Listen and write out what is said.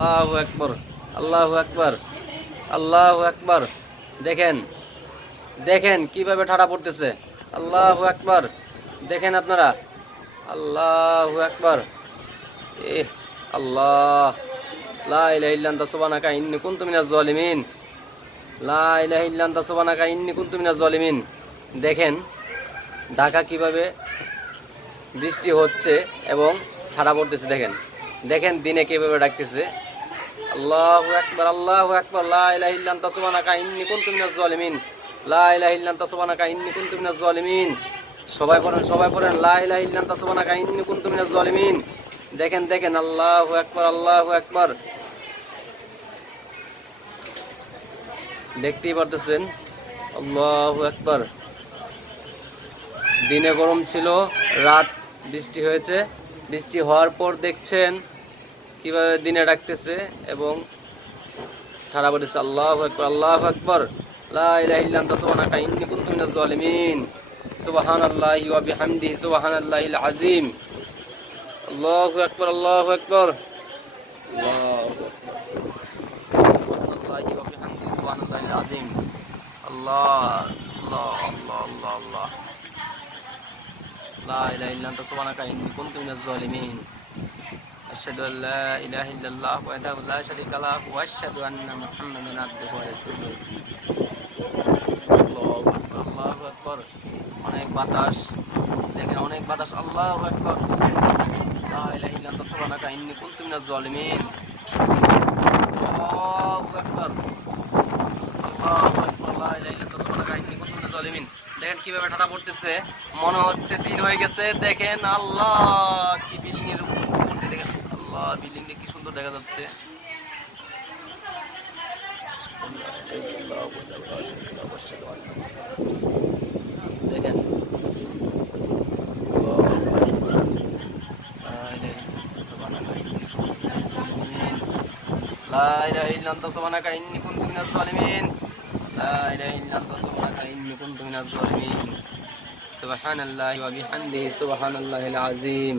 আল্লাহু আকবর আল্লাহু আকবর আল্লাহু আকবর। দেখেন দেখেন কীভাবে ঠাড়া পড়তেছে। আল্লাহু আকবর। দেখেন আপনারা, আল্লাহু আকবর। এ আল্লাহ। দেখেন, ঢাকা কীভাবে বৃষ্টি হচ্ছে এবং ঠাড়া পড়তেছে, দেখেন। দেখেন দিনে কীভাবে ডাকতেছে। আল্লাহু আকবার আল্লাহু আকবার, লা ইলাহা ইল্লা আনতা সুবহানাকা কুনতু মিনাজ জালিমিন। লা ইলাহা ইল্লা আনতা সুবহানাকা কুনতু মিনাজ জালিমিন। সবাই পড়েন সবাই পড়েন, লা ইলাহা ইল্লা আনতা সুবহানাকা কুনতু মিনাজ জালিমিন। দেখেন দেখেন, আল্লাহু আকবার আল্লাহু আকবার। দেখতেই পারতেছেন? আল্লাহু আকবার। দিনে গরম ছিল, রাত বৃষ্টি হয়েছে। বৃষ্টি হওয়ার পর দেখছেন কীভাবে দিনে ডাকতেছে এবং ঠাড়া বলেছে, আল্লাহ আকবর আল্লাহ আকবর লাইলাহিল্লাহিন আল্লাহ সুবাহান আল্লাহ আল্লাহ লা أشهد أن لا إله إلا الله وحده لا شريك له وأشهد أن محمدا عبده ورسوله الله أكبر অনেক বাতাস দেখেন অনেক বাতাস আল্লাহ দেখেন কীভাবে ঠাটা পড়তেছে মনে হচ্ছে দিন হয়ে গেছে দেখেন আল্লাহ কি বিল্ডিং এর বিল্ডিংটা কি সুন্দর দেখা যাচ্ছে দেখেন لا إله إلا أنت سبحانك إني كنت من الظالمين لا إله إلا أنت سبحانك إني كنت من الظالمين سبحان الله وبحمده سبحان الله العظيم